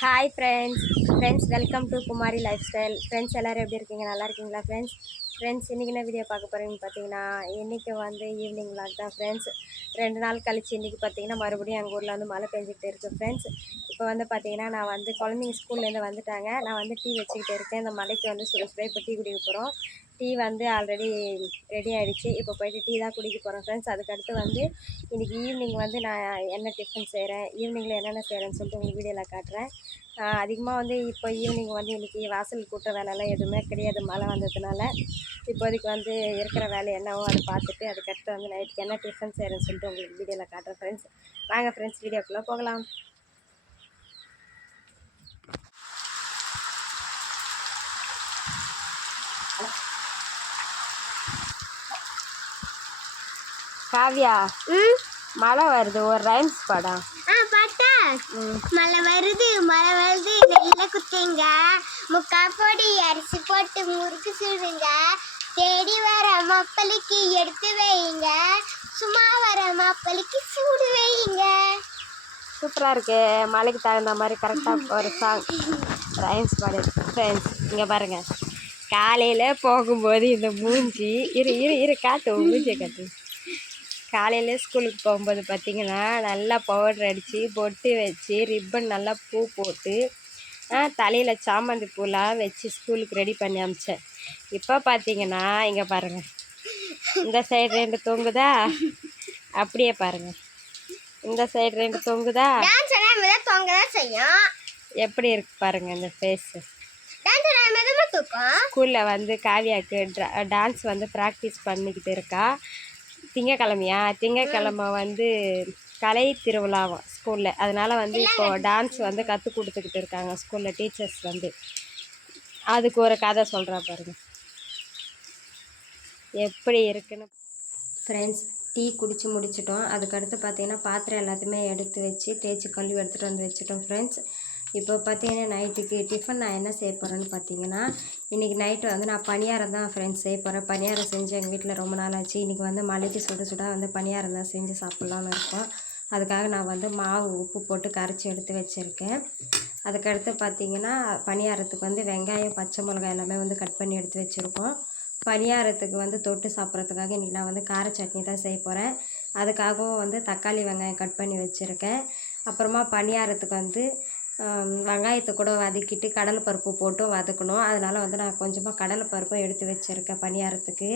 Hi friends friends welcome to Kumari lifestyle friends எல்லோரும் எப்படி இருக்கீங்க? நல்லா இருக்கீங்களா ஃப்ரெண்ட்ஸ் ஃப்ரெண்ட்ஸ் இன்றைக்கி என்ன வீடியோ பார்க்க போகிறீங்கன்னு பார்த்தீங்கன்னா இன்றைக்கி வந்து ஈவினிங் விளாக் தான் ஃப்ரெண்ட்ஸ் ரெண்டு நாள் கழிச்சு இன்றைக்கி பார்த்தீங்கன்னா மறுபடியும் எங்கள் ஊரில் வந்து மழை பெஞ்சிக்கிட்டு இருக்குது ஃப்ரெண்ட்ஸ் இப்போ வந்து பார்த்தீங்கன்னா நான் வந்து குழந்தைங்க ஸ்கூல்லேருந்து வந்துட்டாங்க. நான் வந்து டீ வச்சுக்கிட்டு இருக்கேன். இந்த மலைக்கு வந்து சுட சுட இப்போ டீ குடிக்க போகிறோம் டீ வந்து ஆல்ரெடி ரெடி ஆகிடுச்சு இப்போ போயிட்டு டீ தான் குடிக்க போகிறோம் ஃப்ரெண்ட்ஸ் அதுக்கடுத்து வந்து இன்றைக்கி ஈவினிங் வந்து நான் என்ன டிஃபன் செய்கிறேன் ஈவினிங்கில் என்னென்ன செய்கிறேன்னு சொல்லிட்டு உங்களுக்கு வீடியோவில் காட்டுறேன். அதிகமாக வந்து இப்போ ஈவினிங் வந்து இன்றைக்கி வாசல் கூட்டுற வேலைலாம் எதுவுமே கிடையாது. மழை வந்ததுனால இப்போதைக்கு வந்து இருக்கிற வேலை என்னவோ அதை பார்த்துட்டு அதுக்கடுத்து வந்து நைட்டுக்கு என்ன டிஃபன் செய்கிறேன்னு சொல்லிட்டு உங்களுக்கு வீடியோவில் காட்டுறேன் ஃப்ரெண்ட்ஸ் வாங்க ஃப்ரெண்ட்ஸ் வீடியோக்குள்ளே போகலாம். காவியா. மழை வருது ஒரு ரைம்ஸ் படம் ஆ பாட்டா மழை வருது மழை வருது நெல்ல குத்துங்க. முக்கா பொடி அரிசி போட்டு முறுக்கு சுடுங்க. தேடி வர மாப்பளிக்கு எடுத்து வைங்க. சும்மா வர மாப்பளிக்கு சூடு வைங்க. சூப்பராக இருக்கு. மழைக்கு தகுந்த மாதிரி கரெக்டாக ஒரு சாங் ரைம்ஸ் பாடு. ஃப்ரெண்ட்ஸ் இங்கே பாருங்கள் காலையில் போகும்போது இந்த மூஞ்சி இரு இரு இரு காட்டு மூஞ்சியை காட்டு. காலையில் ஸ்கூலுக்கு போகும்போது பார்த்தீங்கன்னா நல்லா பவுடர் அடித்து பொட்டு வச்சு ரிப்பன் நல்லா பூ போட்டு தலையில் சாமந்தி பூலாம் வச்சு ஸ்கூலுக்கு ரெடி பண்ணி அமிச்சேன். இப்போ பார்த்தீங்கன்னா இங்கே பாருங்கள் இந்த சைடு ரெண்டு தொங்குதா? அப்படியே பாருங்கள் இந்த சைடு ரெண்டு தொங்குதா? செய்யும். எப்படி இருக்கு பாருங்க இந்த ஃபேஸு ஸ்கூலில் வந்து காவியாவுக்கு டான்ஸ் வந்து ப்ராக்டிஸ் பண்ணிக்கிட்டு இருக்கா. திங்கக்கிழமையா? திங்கக்கிழமை வந்து கலை திருவிழாவும் ஸ்கூலில். அதனால் வந்து இப்போ டான்ஸ் வந்து கற்றுக் கொடுத்துக்கிட்டு இருக்காங்க ஸ்கூலில் டீச்சர்ஸ் வந்து. அதுக்கு ஒரு கதை சொல்கிறா பாருங்க. எப்படி இருக்குன்னு. ஃப்ரெண்ட்ஸ் டீ குடிச்சு முடிச்சிட்டோம். அதுக்கடுத்து பார்த்தீங்கன்னா பாத்திரம் எல்லாத்தையுமே எடுத்து வச்சு தேய்ச்சி கழுவி எடுத்துகிட்டு வந்து வச்சுட்டோம் ஃப்ரெண்ட்ஸ் இப்போ பார்த்தீங்கன்னா நைட்டுக்கு டிஃபன் நான் என்ன செய்ய போகிறேன்னு பார்த்தீங்கன்னா இன்றைக்கி நைட்டு வந்து நான் பணியாரம் தான் ஃப்ரெண்ட்ஸ் செய்ய போகிறேன் பணியாரம் செஞ்சு எங்கள் வீட்டில் ரொம்ப நாள் ஆச்சு. இன்றைக்கி வந்து மலைக்கு சுட சுட வந்து பணியாரம் தான் செஞ்சு சாப்பிட்லான்னு இருக்கோம். அதுக்காக நான் வந்து மாவு உப்பு போட்டு கரைச்சி எடுத்து வச்சுருக்கேன். அதுக்கடுத்து பார்த்தீங்கன்னா பணியாரத்துக்கு வந்து வெங்காயம் பச்சை மிளகாய் எல்லாமே வந்து கட் பண்ணி எடுத்து வச்சுருக்கோம். பணியாரத்துக்கு வந்து தொட்டு சாப்பிட்றதுக்காக இன்றைக்கி நான் வந்து கார சட்னி தான் செய்ய போகிறேன் அதுக்காகவும் வந்து தக்காளி வெங்காயம் கட் பண்ணி வச்சுருக்கேன். அப்புறமா பணியாரத்துக்கு வந்து வெங்காயத்தை கூட வதக்கிட்டு கடலைப்பருப்பு போட்டும் வதக்கணும். அதனால் வந்து நான் கொஞ்சமாக கடலைப்பருப்பும் எடுத்து வச்சுருக்கேன் பணியாரத்துக்கு.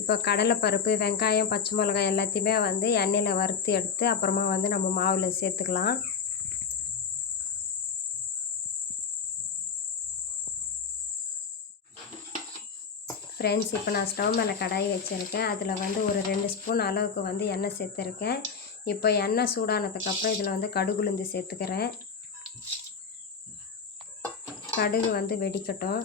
இப்போ கடலைப்பருப்பு வெங்காயம் பச்சை மிளகாய் எல்லாத்தையுமே வந்து எண்ணெயில் வறுத்து எடுத்து அப்புறமா வந்து நம்ம மாவில் சேர்த்துக்கலாம். ஃப்ரெண்ட்ஸ் இப்போ நான் ஸ்டவ் மேலே கடாய் வச்சுருக்கேன். அதில் வந்து ஒரு ரெண்டு ஸ்பூன் அளவுக்கு வந்து எண்ணெய் சேர்த்துருக்கேன். இப்போ எண்ணெய் சூடானதுக்கப்புறம் இதில் வந்து கடுகுளுந்து சேர்த்துக்கிறேன். கடுகு வந்து வெடிக்கட்டும்.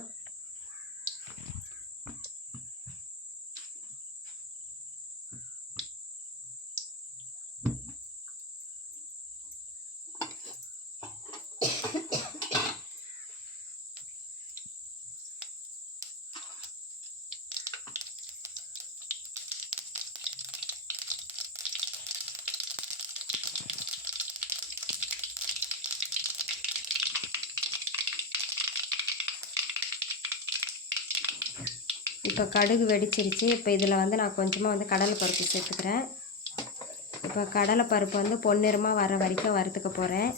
இப்போ கடுகு வெடிச்சிருச்சு. இப்போ இதில் வந்து நான் கொஞ்சமாக வந்து கடலை பருப்பு சேர்த்துக்கிறேன். இப்போ கடலை பருப்பு வந்து பொன்னிறமாக வர வரைக்கும் வறுத்துக்க போகிறேன்.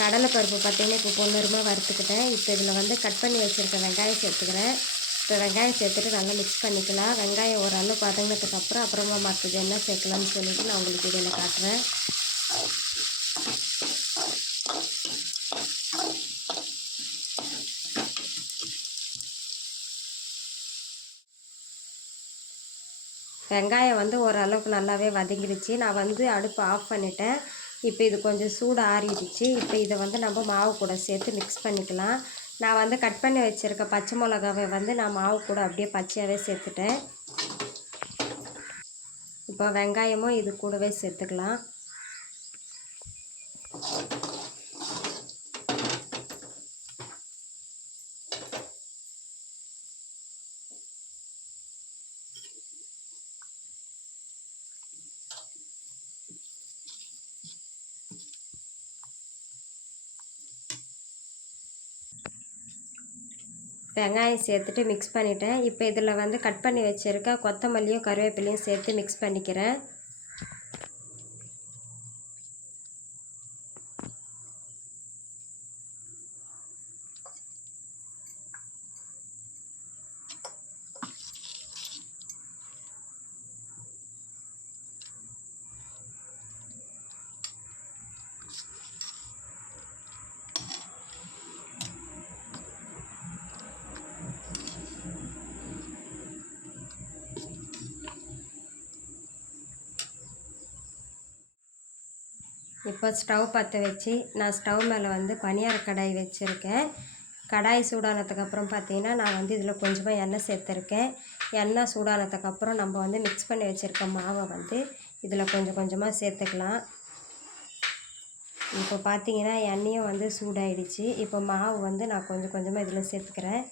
கடலை பருப்பு பார்த்தீங்கன்னா இப்போ பொன்னிறமாக வறுத்துக்கிட்டேன். இப்போ இதில் வந்து கட் பண்ணி வச்சுருக்க வெங்காயம் சேர்த்துக்கிறேன். இப்போ வெங்காயம் சேர்த்துட்டு நல்லா மிக்ஸ் பண்ணிக்கலாம். வெங்காயம் ஓரளவு பதங்கினதுக்கப்புறம் அப்புறமா மற்றது என்ன சேர்க்கலாம்னு சொல்லிட்டு நான் உங்களுக்கு இதில் காட்டுறேன். வெங்காயம் வந்து ஓரளவுக்கு நல்லாவே வதங்கிடுச்சு. நான் வந்து அடுப்பு ஆஃப் பண்ணிட்டேன். இப்போ இது கொஞ்சம் சூடு ஆறிடுச்சு. இப்போ இதை வந்து நம்ம மாவு கூட சேர்த்து மிக்ஸ் பண்ணிக்கலாம். நான் வந்து கட் பண்ணி வச்சுருக்க பச்சை மிளகாவை வந்து நான் மாவு கூட அப்படியே பச்சையாகவே சேர்த்துட்டேன். இப்போ வெங்காயமும் இது கூடவே சேர்த்துக்கலாம். வெங்காயம் சேர்த்துட்டு மிக்ஸ் பண்ணிட்டேன். இப்போ இதில் வந்து கட் பண்ணி வச்சுருக்க கொத்தமல்லியும் கருவேப்பிலையும் சேர்த்து மிக்ஸ் பண்ணிக்கிறேன். இப்போ ஸ்டவ் பற்ற வச்சு நான் ஸ்டவ் மேலே வந்து பனியார கடாய் வச்சுருக்கேன். கடாய் சூடானதுக்கப்புறம் பார்த்தீங்கன்னா நான் வந்து இதில் கொஞ்சமாக எண்ணெய் சேர்த்துருக்கேன். எண்ணெய் சூடானதுக்கப்புறம் நம்ம வந்து மிக்ஸ் பண்ணி வச்சுருக்க மாவை வந்து இதில் கொஞ்சம் கொஞ்சமாக சேர்த்துக்கலாம். இப்போ பார்த்தீங்கன்னா எண்ணெயும் வந்து சூடாயிடுச்சு. இப்போ மாவு வந்து நான் கொஞ்சம் கொஞ்சமாக இதில் சேர்த்துக்கிறேன்.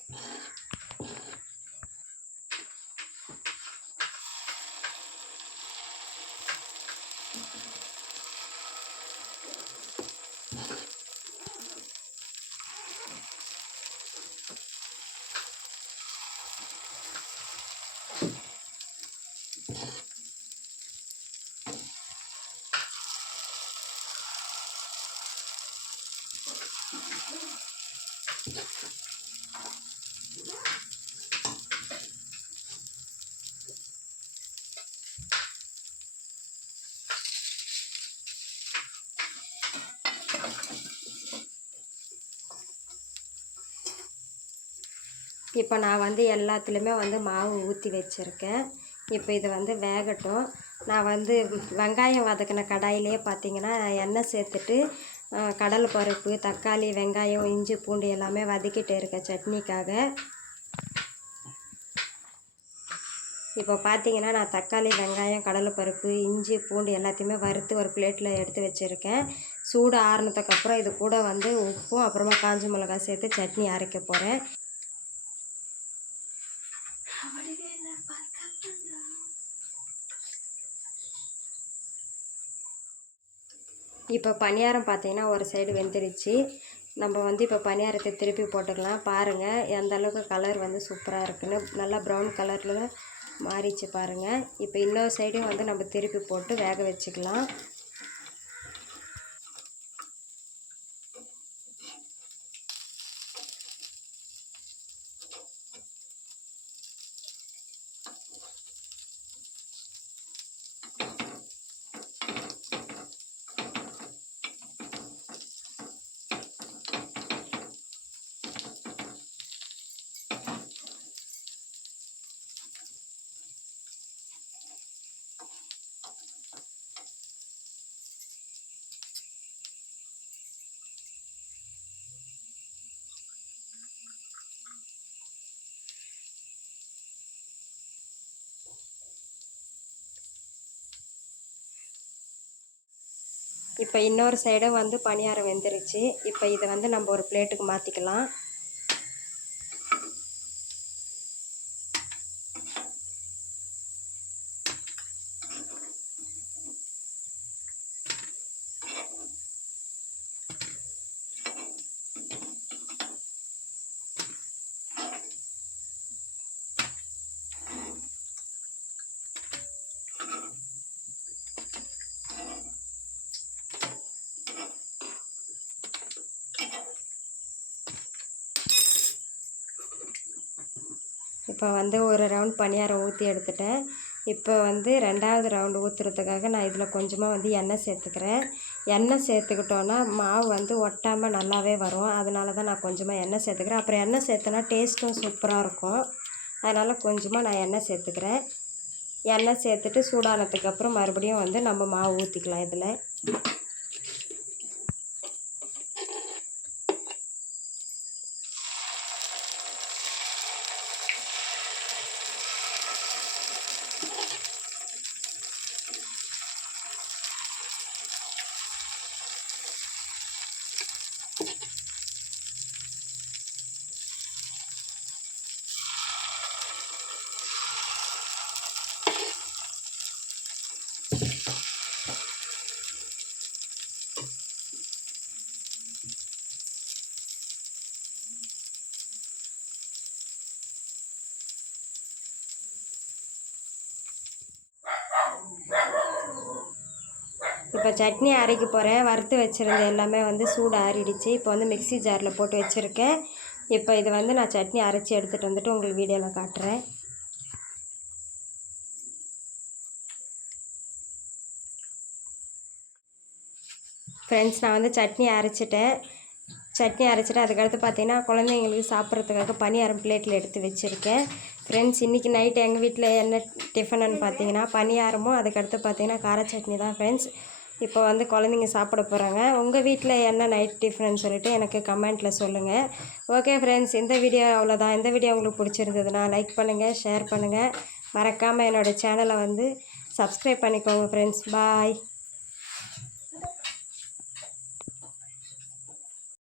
இப்போ நான் வந்து எல்லாத்துலேயுமே வந்து மாவு ஊற்றி வச்சுருக்கேன். இப்போ இது வந்து வேகட்டும். நான் வந்து வெங்காயம் வதக்கின கடாயிலே பார்த்திங்கன்னா எண்ணெய் சேர்த்துட்டு கடலை பருப்பு தக்காளி வெங்காயம் இஞ்சி பூண்டு எல்லாமே வதக்கிட்டு இருக்கேன் சட்னிக்காக. இப்போ பார்த்தீங்கன்னா நான் தக்காளி வெங்காயம் கடலைப்பருப்பு இஞ்சி பூண்டு எல்லாத்தையுமே வறுத்து ஒரு பிளேட்டில் எடுத்து வச்சுருக்கேன். சூடு ஆறுனதுக்கப்புறம் இது கூட வந்து உப்பும் அப்புறமா காஞ்ச மிளகாய் சேர்த்து சட்னி அரைக்க போகிறேன் இப்போ பணியாரம் பார்த்தீங்கன்னா ஒரு சைடு வெந்துருச்சு. நம்ம வந்து இப்போ பணியாரத்தை திருப்பி போட்டுக்கலாம். பாருங்கள் எந்த அளவுக்கு கலர் வந்து சூப்பராக இருக்குன்னு. நல்லா ப்ரௌன் கலரில் மாறிச்சு பாருங்கள் இப்போ இன்னொரு சைடும் வந்து நம்ம திருப்பி போட்டு வேக வச்சுக்கலாம். இப்போ இன்னொரு சைடும் வந்து பணியாரம் வெந்துருச்சு. இப்போ இதை வந்து நம்ம ஒரு பிளேட்டுக்கு மாற்றிக்கலாம் இப்போ வந்து ஒரு ரவுண்ட் பணியாரம் ஊற்றி எடுத்துட்டேன். இப்போ வந்து ரெண்டாவது ரவுண்டு ஊற்றுறதுக்காக நான் இதில் கொஞ்சமாக வந்து எண்ணெய் சேர்த்துக்கிறேன். எண்ணெய் சேர்த்துக்கிட்டோன்னா மாவு வந்து ஒட்டாமல் நல்லாவே வரும். அதனால தான் நான் கொஞ்சமாக எண்ணெய் சேர்த்துக்கிறேன். அப்புறம் எண்ணெய் சேர்த்தனா டேஸ்ட்டும் சூப்பராக இருக்கும். அதனால் கொஞ்சமாக நான் எண்ணெய் சேர்த்துக்கிறேன். எண்ணெய் சேர்த்துட்டு சூடானதுக்கப்புறம் மறுபடியும் வந்து நம்ம மாவு ஊற்றிக்கலாம் இதில். சட்னி அரைக்க போகிறேன். வறுத்து வச்சுருந்த எல்லாமே வந்து சூடு ஆறிடுச்சு. இப்போ வந்து மிக்ஸி ஜாரில் போட்டு வச்சுருக்கேன். இப்போ இது வந்து நான் சட்னி அரைச்சி எடுத்துகிட்டு வந்துட்டு உங்களுக்கு வீடியோவில் காட்டுறேன். ஃப்ரெண்ட்ஸ் நான் வந்து சட்னி அரைச்சிட்டேன். சட்னி அரைச்சிட்டு அதுக்கடுத்து பார்த்தீங்கன்னா குழந்தைங்களுக்கு சாப்பிட்றதுக்காக பனியாரம் பிளேட்டில் எடுத்து வச்சுருக்கேன். ஃப்ரெண்ட்ஸ் இன்றைக்கி நைட்டு எங்கள் வீட்டில் என்ன டிஃபனுன்னு பார்த்தீங்கன்னா பனியாரமும் அதுக்கடுத்து பார்த்தீங்கன்னா கார சட்னி தான். ஃப்ரெண்ட்ஸ் இப்போ வந்து குழந்தைங்க சாப்பிட போகிறாங்க உங்கள் வீட்டில் என்ன நைட் டிஃப்ரெண்ட் சொல்லிட்டு எனக்கு கமெண்ட்டில் சொல்லுங்கள் ஓகே ஃப்ரெண்ட்ஸ் இந்த வீடியோ அவ்வளோதான் இந்த வீடியோ உங்களுக்கு பிடிச்சிருந்ததுன்னா லைக் பண்ணுங்கள் ஷேர் பண்ணுங்கள் மறக்காமல் என்னோடய சேனலை வந்து சப்ஸ்கிரைப் பண்ணிக்கோங்க ஃப்ரெண்ட்ஸ் பாய்